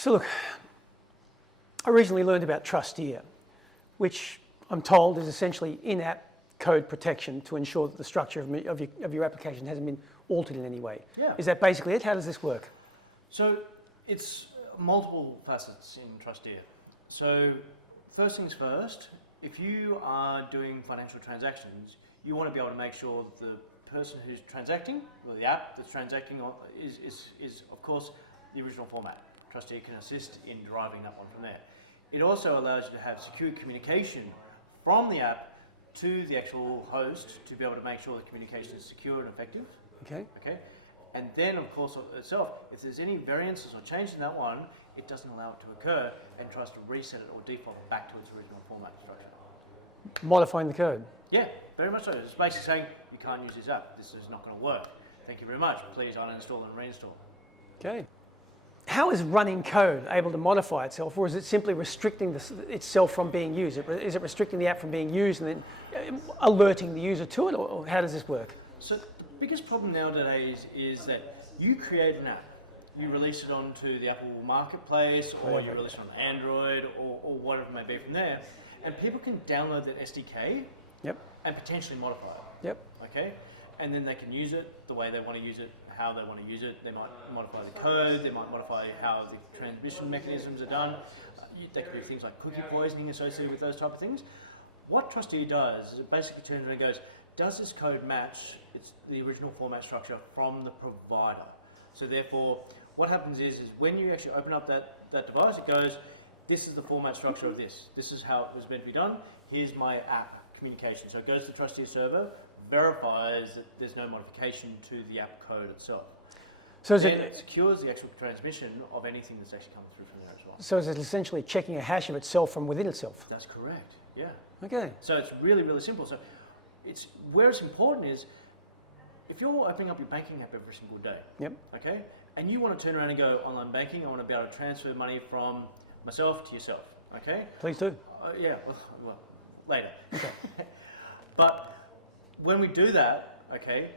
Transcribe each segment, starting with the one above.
So look, I recently learned about Trusteer, which I'm told is essentially in-app code protection to ensure that the structure of your application hasn't been altered in any way. Yeah. Is that basically it? How does this work? So it's multiple facets in Trusteer. So first things first, if you are doing financial transactions, you want to be able to make sure that the person who's transacting, or the app that's transacting is of course the original format. Trusteer can assist in deriving that one from there. It also allows you to have secure communication from the app to the actual host to be able to make sure the communication is secure and effective. Okay. Okay. And then, of course, itself, if there's any variances or change in that one, it doesn't allow it to occur and tries to reset it or default back to its original format structure. Modifying the code. Yeah, very much so. It's basically saying you can't use this app. This is not going to work. Thank you very much. Please uninstall and reinstall. Okay. How is running code able to modify itself, or is it simply restricting itself from being used? Is it restricting the app from being used and then alerting the user to it, or how does this work? So the biggest problem nowadays is that you create an app, you release it onto the Apple Marketplace, or you release it on Android, or whatever it may be from there, and people can download that SDK and potentially modify it. Yep. Okay, and then they can use it the way they want to use it, how they want to use it. They might modify the code, they might modify how the transmission mechanisms are done. There could be things like cookie poisoning associated with those type of things. What Trusteer does is it basically turns around and goes, does this code match the original format structure from the provider? So therefore, what happens is when you actually open up that device, it goes, this is the format structure of this. This is how it was meant to be done. Here's my app communication. So it goes to the Trusteer server, verifies that there's no modification to the app code itself. So then it secures the actual transmission of anything that's actually coming through from there as well. So is it essentially checking a hash of itself from within itself? That's correct, yeah. Okay. So it's really, really simple. So where it's important is, if you're opening up your banking app every single day, okay, and you want to turn around and go, online banking, I want to be able to transfer money from myself to yourself, okay? Please do. Yeah, well, later. Okay. But when we do that, okay,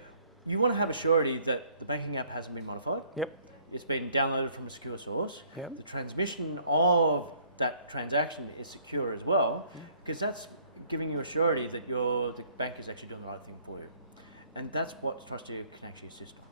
you want to have a surety that the banking app hasn't been modified. Yep. It's been downloaded from a secure source. Yep. The transmission of that transaction is secure as well, because that's giving you a surety that the bank is actually doing the right thing for you. And that's what Trusteer can actually assist with.